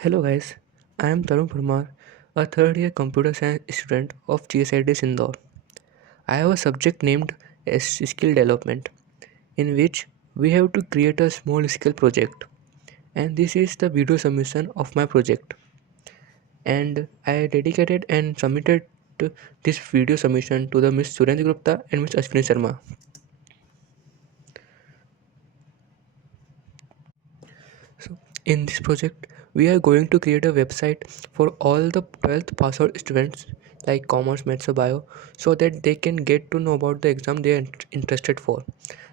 Hello guys, I am Tarun Parmar, a third year computer science student of GSID Indore. I have a subject named as skill development, in which we have to create a small scale project, and this is the video submission of my project. And I dedicated and submitted this video submission to the Miss Surendra Gupta and Miss Ashwini Sharma. So, in this project, we are going to create a website for all the 12th pass out students like commerce, maths, or bio so that they can get to know about the exam they are interested for.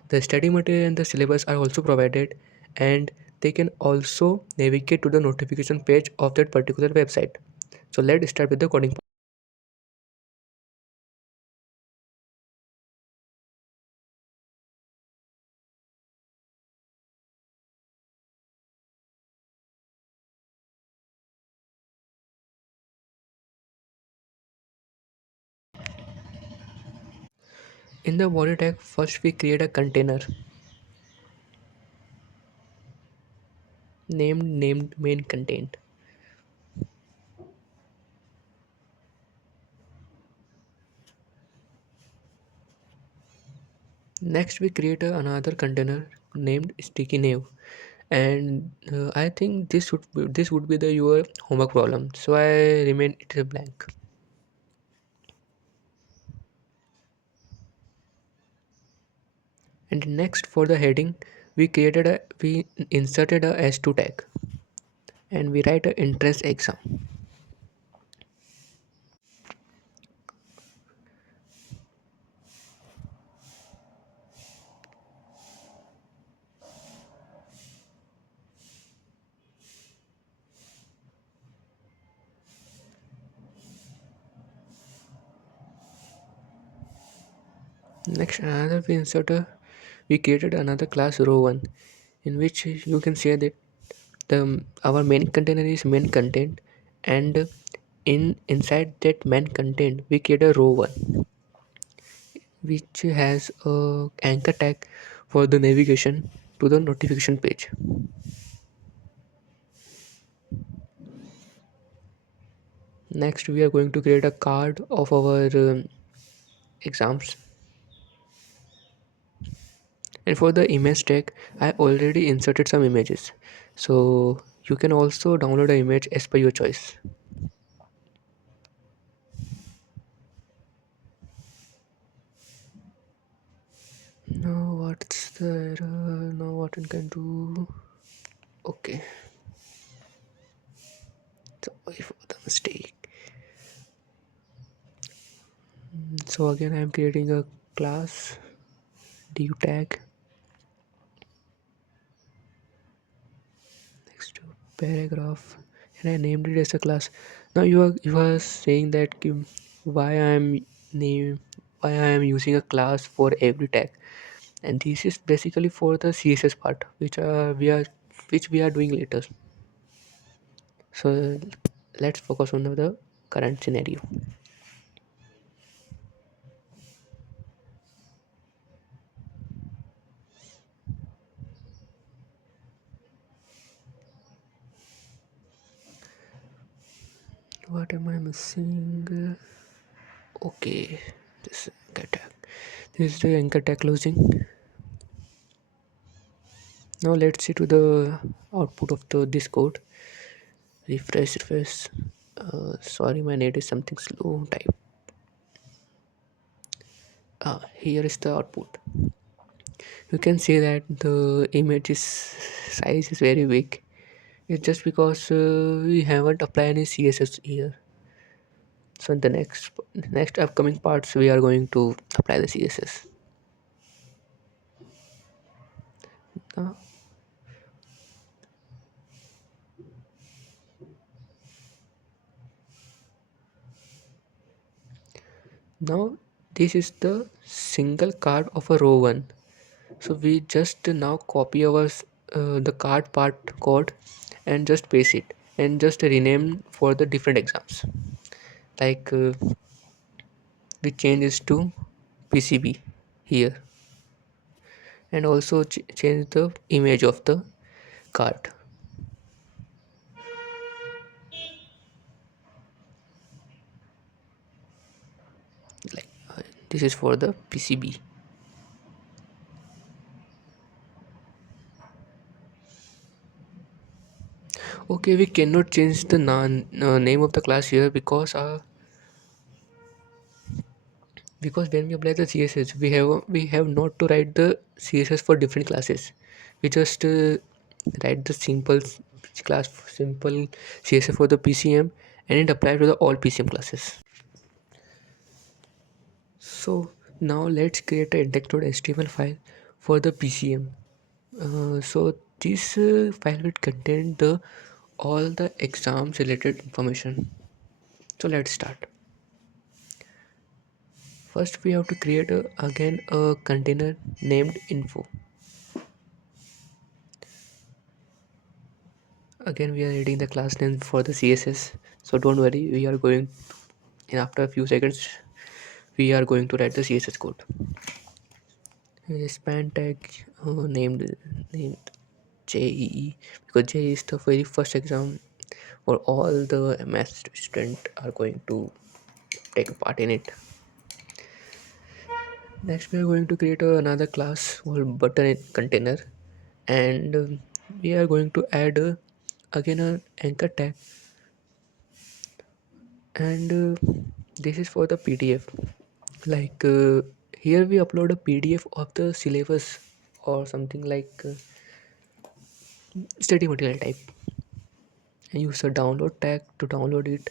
The study material and the syllabus are also provided, and they can also navigate to the notification page of that particular website. So, let's start with the coding. In the body tag, first we create a container named main content. Next, we create another container named sticky nav, and I think this would be the your homework problem. So I remain it a blank. And next, for the heading, we inserted a S2 tag, and we write a entrance exam. Next, another we created another class row one, in which you can say that the our main container is main content, and inside that main content we create a row one which has a anchor tag for the navigation to the notification page. Next, we are going to create a card of our exams, and for the image tag I already inserted some images, so you can also download an image as per your choice. Now what's the error? Now what I can do? Okay, sorry for the mistake. So again I am creating a class div tag next to paragraph, and I named it as a class. Now you are saying that why I am name why I am using a class for every tag, and this is basically for the CSS part which we are doing later. So let's focus on the current scenario. What am I missing? Okay, this anchor tag. This is the anchor tag closing. Now let's see to the output of this code. Refresh. Sorry, my net is something slow. Type. Here is the output. You can see that the image is size is very big. It's just because we haven't applied any CSS here. So in the next upcoming parts, we are going to apply the CSS. Now, now this is the single card of a row one. So we just now copy our the card part code and just paste it and just rename for the different exams. Like we change this to PCB here, and also change the image of the card. This is for the PCB. Okay, we cannot change the name of the class here because when we apply the CSS, we have not to write the CSS for different classes. We just write the simple CSS for the PCM, and it applies to the all PCM classes. So now let's create a index.html file for the PCM. So this file will contain the all the exams related information. So let's start. First we have to create again a container named info. Again we are adding the class name for the CSS. So don't worry, we are going in after a few seconds we are going to write the CSS code. Span tag named JEE, because J is the very first exam or all the MS student are going to take a part in it. Next we are going to create another class called button container, and we are going to add again an anchor tag, and this is for the PDF. Like here we upload a PDF of the syllabus or something like study material type, and use a download tag to download it.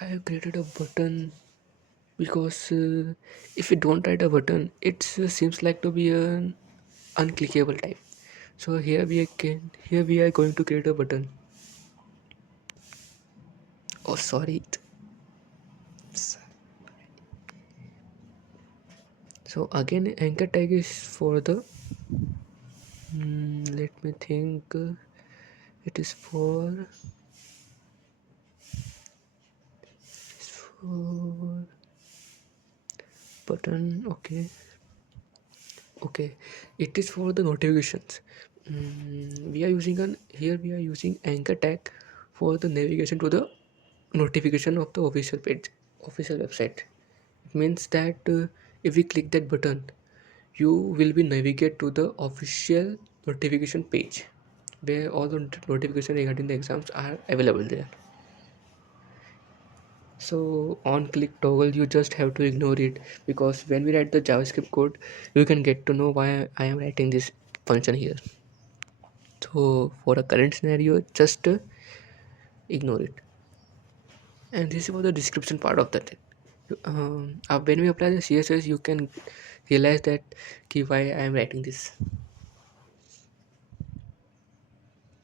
I have created a button because if you don't write a button, it seems like to be an unclickable type. So here we are going to create a button. Oh sorry. So again anchor tag is for the let me think, it is for button. Okay, it is for the notifications. We are using an here we are using anchor tag for the navigation to the notification of the official page, official website. It means that if we click that button, you will be navigate to the official notification page where all the notification regarding the exams are available there. So on click toggle you just have to ignore it, because when we write the JavaScript code you can get to know why I am writing this function here. So for a current scenario just ignore it. And this is for the description part of that. When we apply the CSS you can realize that why I am writing this.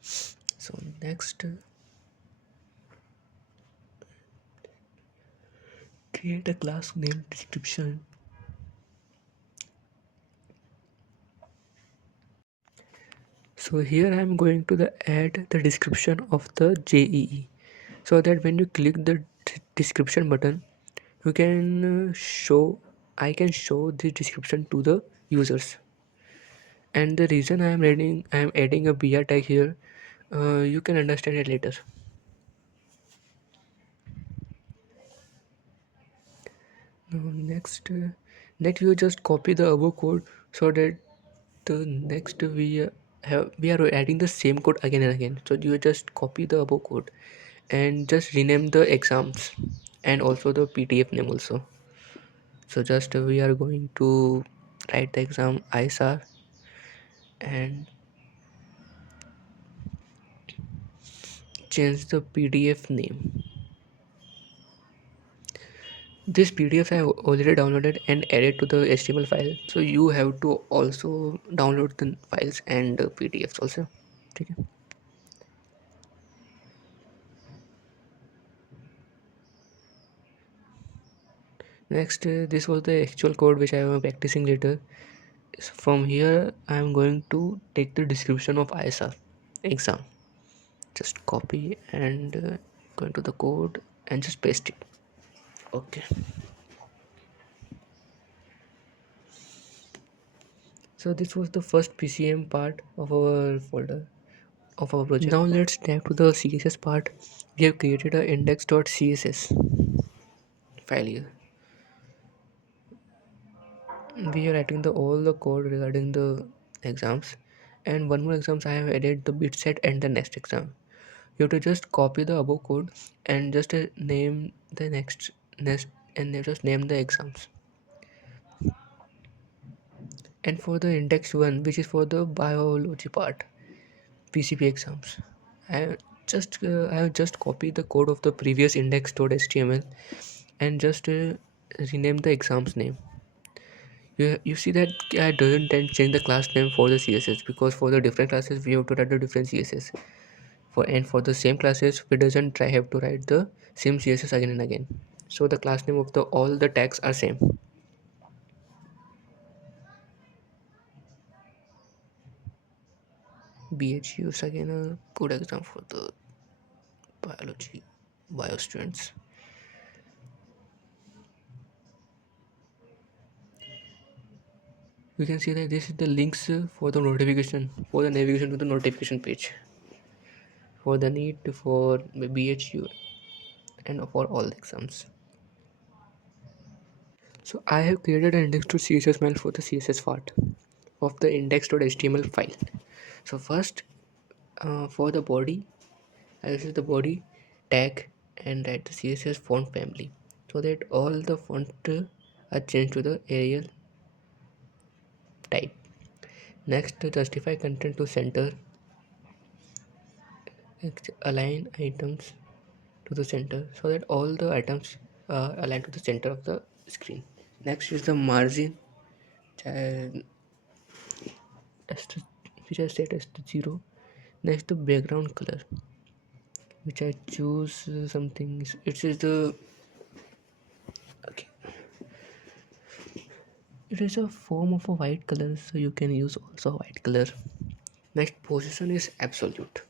So next create a class name description. So here I am going to add the description of the JEE, so that when you click the description button you can show I can show the description to the users. And the reason I am adding a BR tag here, you can understand it later. Now next you just copy the above code, so that the next we are adding the same code again and again. So you just copy the above code and just rename the exams and also the PDF name also. So just we are going to write the exam ISR and change the PDF name. This PDF I have already downloaded and added to the HTML file. So you have to also download the files and PDFs also. Okay. Next, this was the actual code which I am practicing later. So from here, I am going to take the description of ISR exam. Just copy and go into the code and just paste it. Okay. So this was the first PCM part of our folder. of our project. Now let's dive to the CSS part. We have created a index.css file here. We are writing all the code regarding the exams, and one more exams I have added the bit set and the next exam. You have to just copy the above code and just name the next and then just name the exams. And for the index one, which is for the biology part, PCP exams, I have just copied the code of the previous index.html and just rename the exam's name. You see that I doesn't then change the class name for the CSS, because for the different classes we have to write the different CSS. For the same classes we doesn't try have to write the same CSS again and again. So the class name of the all the tags are same. BHU is again a good example for the biology bio students. We can see that this is the links for the notification, for the navigation to the notification page, for the need for BHU and for all the exams. So I have created an index to CSS file for the CSS part of the index.html file. So first, for the body, I use the body tag and write the CSS font family, so that all the font are changed to the Arial type. Next, to justify content to center, align items to the center so that all the items align to the center of the screen. Next is the margin, which which I set as to 0. Next, the background color, which I choose something. It is the okay. It is a form of a white color, so you can use also white color. Next, position is absolute.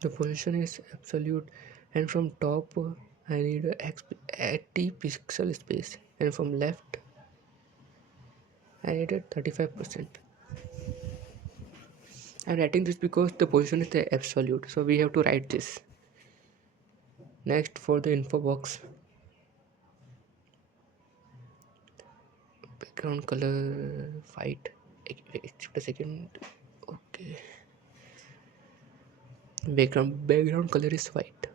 The position is absolute, and from top I need a 80 pixel space, and from left I need a 35%. I'm writing this because the position is the absolute, so we have to write this. Next, for the info box, background color white. Wait a second. Okay, background color is white,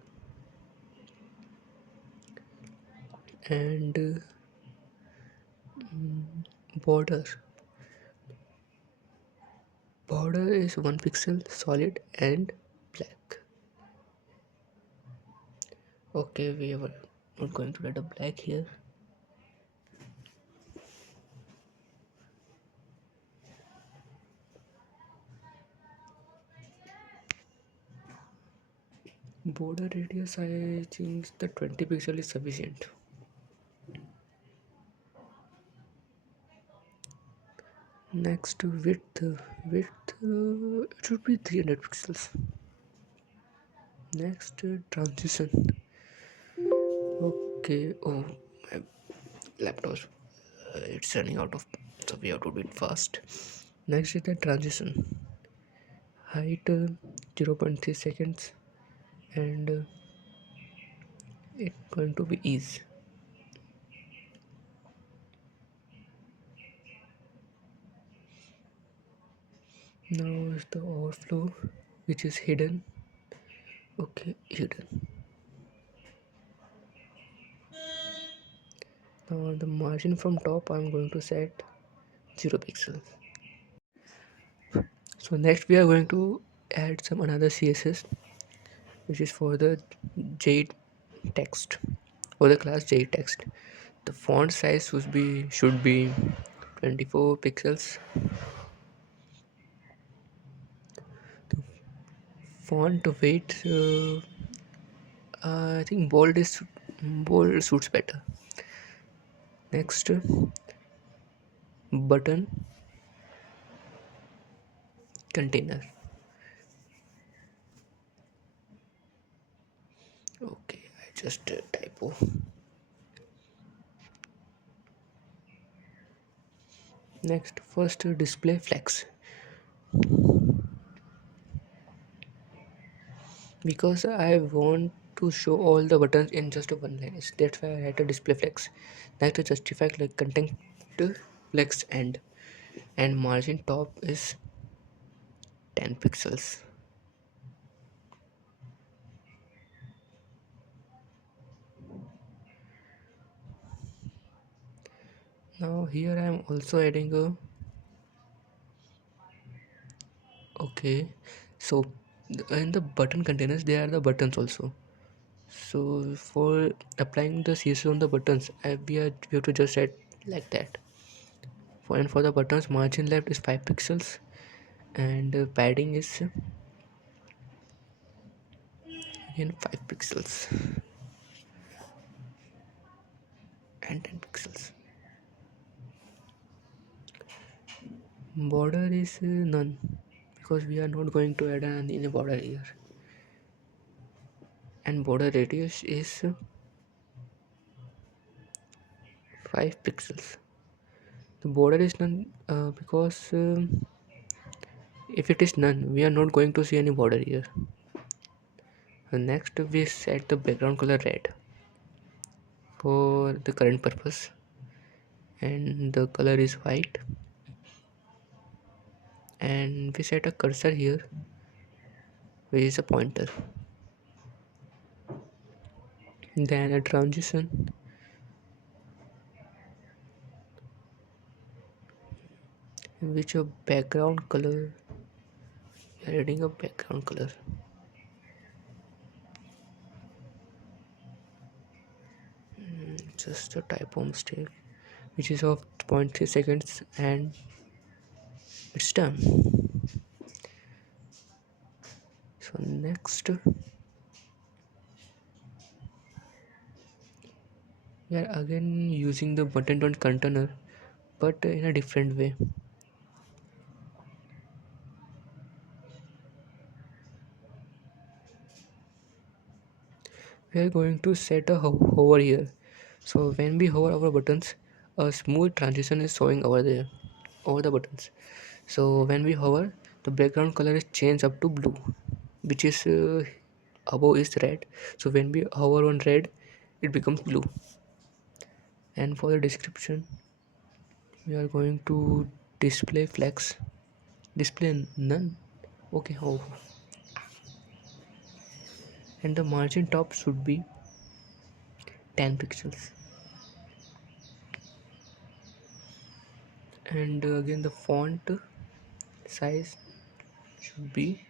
and border border is 1 pixel solid and black. Okay, we are not going to let a black here. Border radius, I think the 20 pixel is sufficient. Next, width it should be 300 pixels. Next, transition. Okay, oh, my laptop, it's running out of, so we have to do it fast. Next is the transition. Height 0.3 seconds, and it's going to be ease. Now is the overflow, which is hidden. Okay, hidden. Now the margin from top I'm going to set 0 pixels. So next we are going to add some another CSS, which is for the J text, for the class J text. The font size should be 24 pixels. Font weight, I think bold suits better. Next, button container. Okay, I just typo. Next, first display flex, because I want to show all the buttons in just one line. That's why I write a display flex. Next, to justify like content flex and margin top is 10 pixels. Now here I am also adding a okay. So in the button containers there are the buttons also. So for applying the CSS on the buttons, we have to just add like that. For the buttons, margin left is 5 pixels and padding is again 5 pixels and 10 pixels. Border is none, because we are not going to add an in a border here. And border radius is 5 pixels. The border is none because if it is none, we are not going to see any border here. Next, we set the background color red for the current purpose, and the color is white. And we set a cursor here, which is a pointer. Then a transition, in which a background color, we are adding a background color. Just a typo mistake, which is of 0.3 seconds, and it's done. So next, we are again using the button dot container, but in a different way. We are going to set a hover here. So when we hover over buttons, a smooth transition is showing over there, over the buttons. So when we hover, the background color is changed up to blue, which is above is red. So when we hover on red, it becomes blue. And for the description, we are going to display flex, display none. Okay, oh, and the margin top should be 10 pixels. And again, the font size should be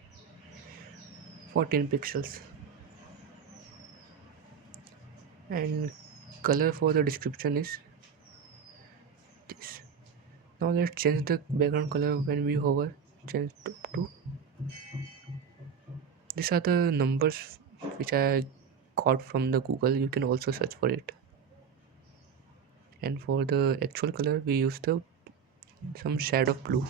14 pixels. And color for the description is this. Now let's change the background color when we hover. Change to these are the numbers which I got from the Google. You can also search for it. And for the actual color, we use the some shade of blue.